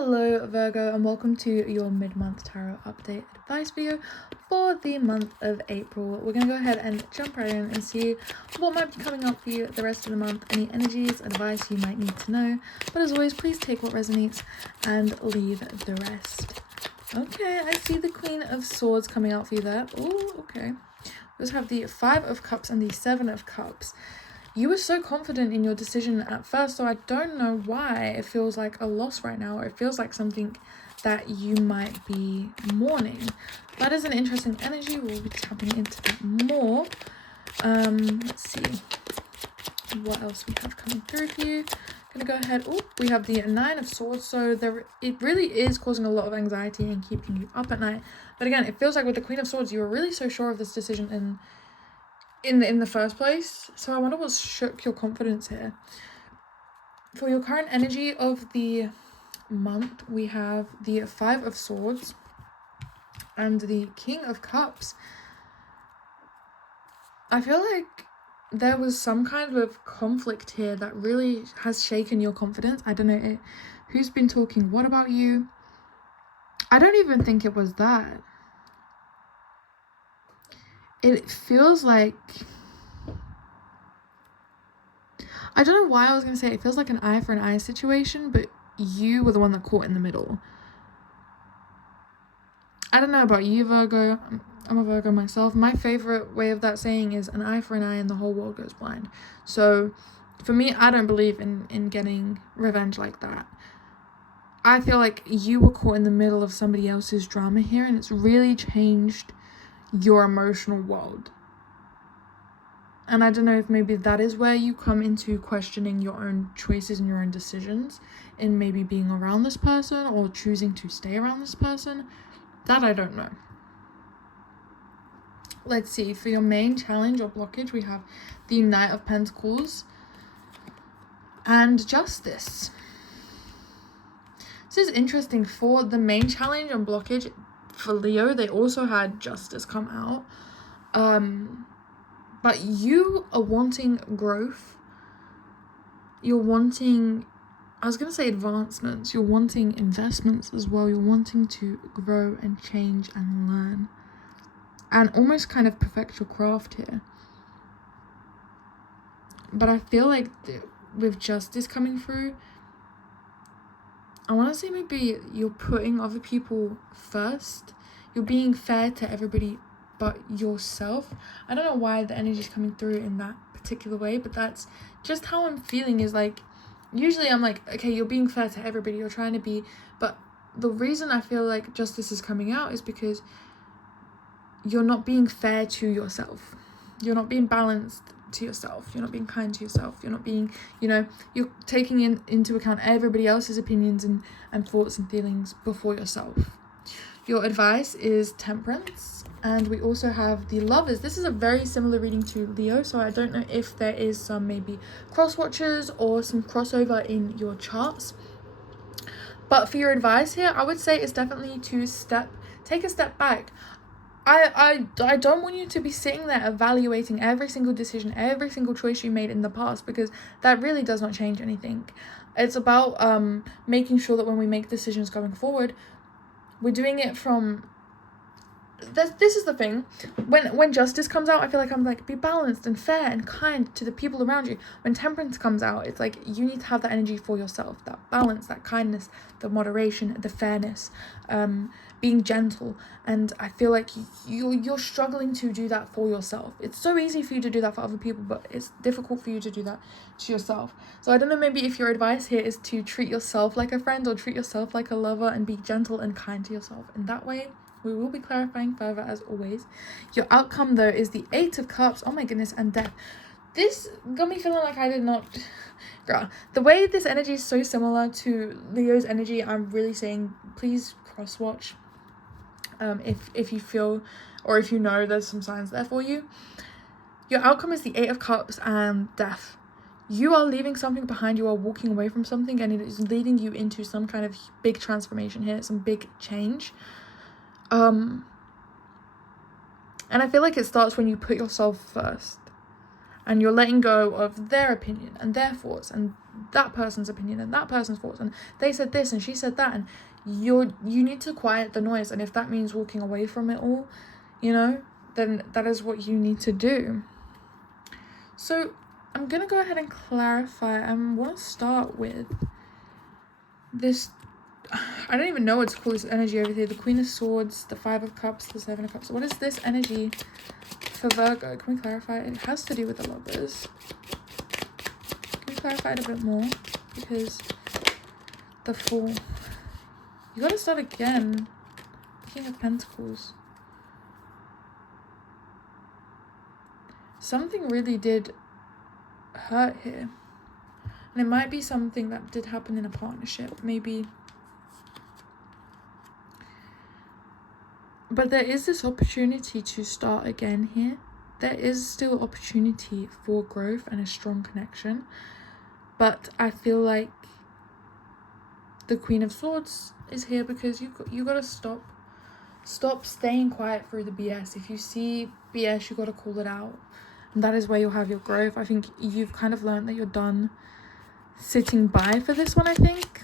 Hello Virgo, and welcome to your mid-month tarot update advice video for the month of April. We're going to go ahead and jump right in and see what might be coming up for you the rest of the month, any energies, advice you might need to know. But as always, please take what resonates and leave the rest. Okay, I see the Queen of Swords coming out for you there. Oh, okay. We also have the Five of Cups and the Seven of Cups. You were so confident in your decision at first, so I don't know why it feels like a loss right now, or it feels like something that you might be mourning. That is an interesting energy. We'll be tapping into that more. Let's see what else we have coming through for you. Gonna go ahead. Oh, we have the Nine of Swords, so it really is causing a lot of anxiety and keeping you up at night. But again, it feels like with the Queen of Swords, you were really so sure of this decision in the first place. So I wonder what shook your confidence here. For your current energy of the month, we have the Five of Swords and the King of Cups. I feel like there was some kind of conflict here that really has shaken your confidence. I don't know who's been talking what about you. I don't even think it was that. It feels like, I don't know why I was going to say it feels like an eye for an eye situation, but you were the one that caught in the middle. I don't know about you, Virgo. I'm a Virgo myself. My favorite way of that saying is an eye for an eye and the whole world goes blind. So for me, I don't believe in getting revenge like that. I feel like you were caught in the middle of somebody else's drama here, and it's really changed your emotional world. And I don't know if maybe that is where you come into questioning your own choices and your own decisions in maybe being around this person or choosing to stay around this person. That I don't know. Let's see. For your main challenge or blockage, we have the Knight of Pentacles and Justice. This is interesting. For the main challenge and blockage for Leo, they also had Justice come out. But you are wanting growth. You're wanting, I was going to say advancements. You're wanting investments as well. You're wanting to grow and change and learn. And almost kind of perfect your craft here. But I feel like with Justice coming through, I want to say maybe you're putting other people first. You're being fair to everybody but yourself. I don't know why the energy is coming through in that particular way, but that's just how I'm feeling. Is like, usually I'm like, okay, you're being fair to everybody, you're trying to be, but the reason I feel like Justice is coming out is because you're not being fair to yourself. You're not being balanced to yourself. You're not being kind to yourself. You're not being, you're taking into account everybody else's opinions and thoughts and feelings before yourself. Your advice is temperance. And we also have the Lovers. This is a very similar reading to Leo, so I don't know if there is some maybe cross watchers or some crossover in your charts. But for your advice here, I would say it's definitely to take a step back. I don't want you to be sitting there evaluating every single decision, every single choice you made in the past, because that really does not change anything. It's about making sure that when we make decisions going forward, we're doing it from... This is the thing. When Justice comes out, I feel like I'm like, be balanced and fair and kind to the people around you. When Temperance comes out, it's like you need to have that energy for yourself, that balance, that kindness, the moderation, the fairness, being gentle. And I feel like you're struggling to do that for yourself. It's so easy for you to do that for other people, but it's difficult for you to do that to yourself. So I don't know, maybe if your advice here is to treat yourself like a friend or treat yourself like a lover and be gentle and kind to yourself in that way. We will be clarifying further as always. Your outcome though is the Eight of Cups. Oh my goodness, and Death. This got me feeling like I did not... Girl, the way this energy is so similar to Leo's energy, I'm really saying please cross-watch. If you feel or if you know there's some signs there for you. Your outcome is the Eight of Cups and Death. You are leaving something behind. You are walking away from something, and it is leading you into some kind of big transformation here, some big change. And I feel like it starts when you put yourself first. and you're letting go of their opinion and their thoughts and that person's opinion and that person's thoughts, and they said this and she said that, and you need to quiet the noise. And if that means walking away from it all, you know, then that is what you need to do. So I'm gonna go ahead and clarify. I want to start with this. I don't even know what to call this energy over here. The Queen of Swords, the Five of Cups, the Seven of Cups. What is this energy for Virgo? Can we clarify? It has to do with the Lovers. Can we clarify it a bit more? Because the Fool. You gotta start again. King of Pentacles. Something really did hurt here. And it might be something that did happen in a partnership. Maybe. But there is this opportunity to start again here. There is still opportunity for growth and a strong connection. But I feel like the Queen of Swords is here because you got to stop staying quiet through the BS. If you see BS, you got to call it out. And that is where you'll have your growth. I think you've kind of learned that you're done sitting by for this one, I think.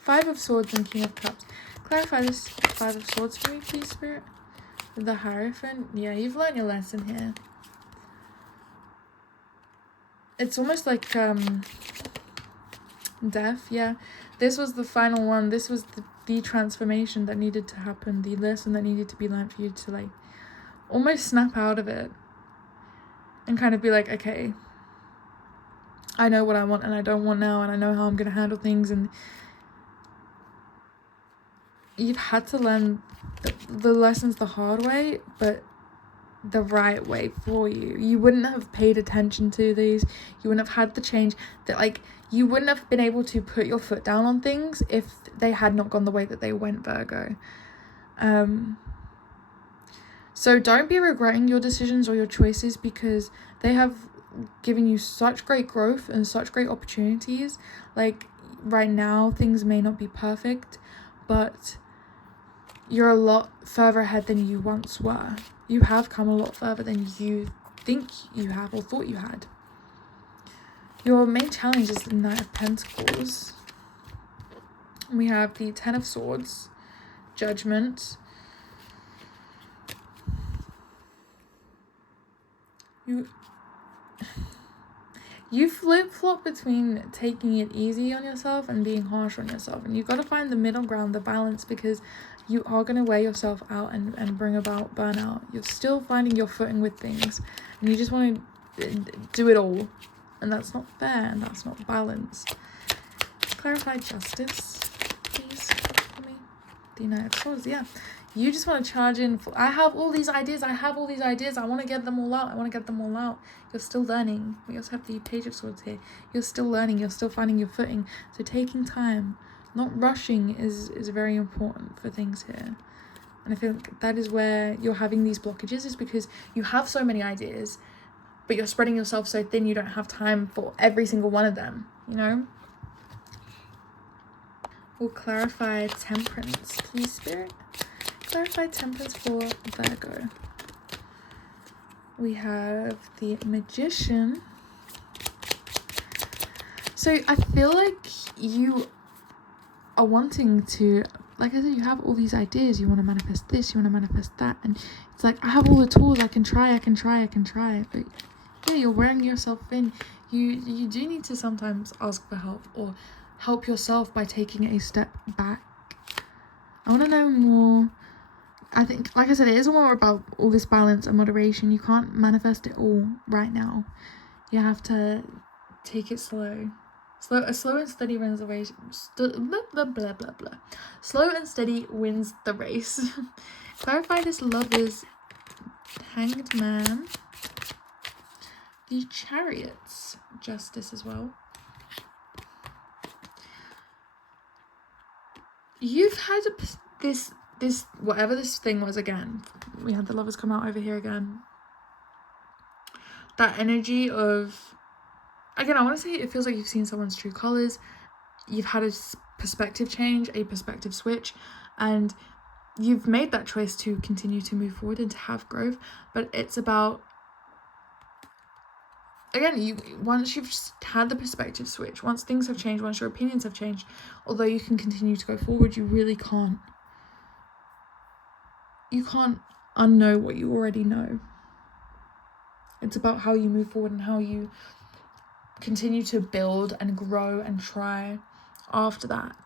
Five of Swords and King of Cups. Clarify this Five of Swords for me, please, Spirit. The Hierophant. Yeah, you've learned your lesson here. It's almost like death. Yeah, this was the final one. This was the transformation that needed to happen. The lesson that needed to be learned for you to like almost snap out of it and kind of be like, okay, I know what I want and I don't want now, and I know how I'm going to handle things. And you've had to learn the lessons the hard way, but the right way for you. You wouldn't have paid attention to these. You wouldn't have had the change that, like, you wouldn't have been able to put your foot down on things if they had not gone the way that they went, Virgo. So don't be regretting your decisions or your choices, because they have given you such great growth and such great opportunities. Like, right now things may not be perfect, but you're a lot further ahead than you once were. You have come a lot further than you think you have or thought you had. Your main challenge is the Knight of Pentacles. We have the Ten of Swords, Judgment. You flip-flop between taking it easy on yourself and being harsh on yourself. And you've got to find the middle ground, the balance, because you are going to wear yourself out and bring about burnout. You're still finding your footing with things, and you just want to do it all. And that's not fair, and that's not balanced. Clarify justice, please, for me. The Knight of Swords, yeah. You just want to charge in. I have all these ideas. I want to get them all out. You're still learning. We also have the Page of Swords here. You're still learning. You're still finding your footing. So taking time, not rushing, is very important for things here. And I think that is where you're having these blockages, is because you have so many ideas, but you're spreading yourself so thin you don't have time for every single one of them, you know? We'll clarify Temperance, please, Spirit. Clarify Temperance for Virgo. We have the Magician. So I feel like you are wanting to, like I said, you have all these ideas. You want to manifest this, you want to manifest that. And it's like, I have all the tools. I can try. But yeah, you're wearing yourself in. You do need to sometimes ask for help, or help yourself by taking a step back. I want to know more. I think, like I said, it is more about all this balance and moderation. You can't manifest it all right now. You have to take it slow. Slow and steady wins the race. Slow and steady wins the race. Clarify this Lover's Hanged Man. The Chariots, Justice as well. You've had this whatever this thing was again. We had the Lovers come out over here again. That energy of, again, I want to say it feels like you've seen someone's true colors. You've had a perspective change, a perspective switch, and you've made that choice to continue to move forward and to have growth. But it's about again, once you've had the perspective switch, once things have changed, once your opinions have changed, although you can continue to go forward, you really can't. You can't unknow what you already know. It's about how you move forward and how you continue to build and grow and try after that.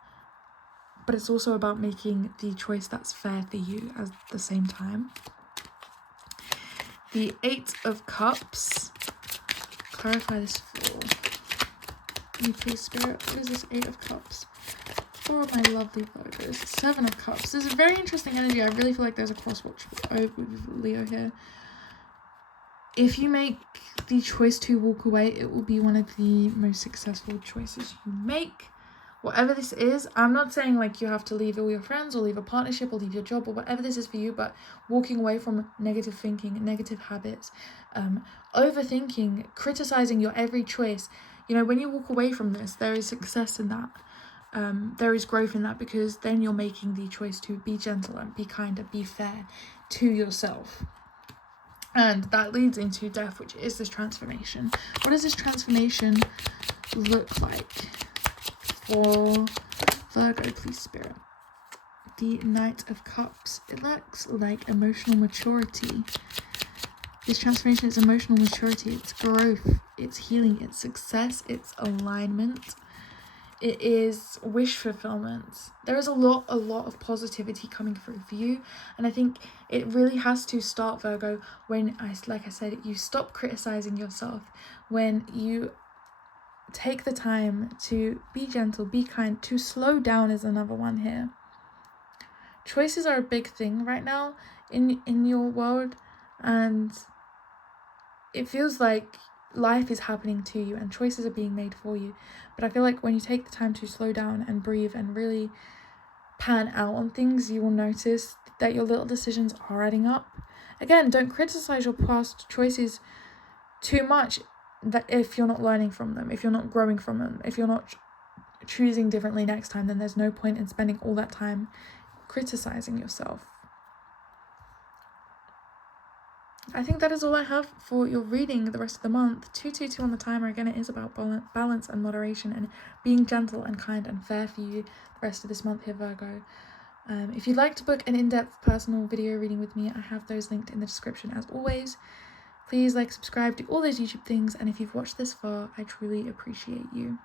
But it's also about making the choice that's fair for you at the same time. The 8 of Cups. Clarify this for me, please, Spirit. What is this 8 of Cups? For my lovely Virgos. 7 of Cups. There's a very interesting energy. I really feel like there's a crosswatch with Leo here. If you make the choice to walk away, it will be one of the most successful choices you make. Whatever this is, I'm not saying like you have to leave all your friends or leave a partnership or leave your job or whatever this is for you, but walking away from negative thinking, negative habits, overthinking, criticizing your every choice. You know, when you walk away from this, there is success in that. There is growth in that, because then you're making the choice to be gentle and be kind and be fair to yourself. And that leads into death, which is this transformation. What does this transformation look like for Virgo, please, Spirit? The Knight of Cups. It looks like emotional maturity. This transformation is emotional maturity. It's growth. It's healing. It's success. It's alignment. It is wish fulfillment. There is a lot of positivity coming through for you. And I think it really has to start, Virgo, when, like I said, you stop criticizing yourself. When you take the time to be gentle, be kind, to slow down is another one here. Choices are a big thing right now in your world. And it feels like life is happening to you and choices are being made for you. But I feel like when you take the time to slow down and breathe and really pan out on things, you will notice that your little decisions are adding up. Again, don't criticize your past choices too much, that if you're not learning from them, if you're not growing from them, if you're not choosing differently next time, then there's no point in spending all that time criticizing yourself. I think that is all I have for your reading the rest of the month. 222 on the timer. Again, it is about balance and moderation and being gentle and kind and fair for you the rest of this month here, Virgo. If you'd like to book an in-depth personal video reading with me, I have those linked in the description as always. Please like, subscribe, do all those YouTube things, and if you've watched this far, I truly appreciate you.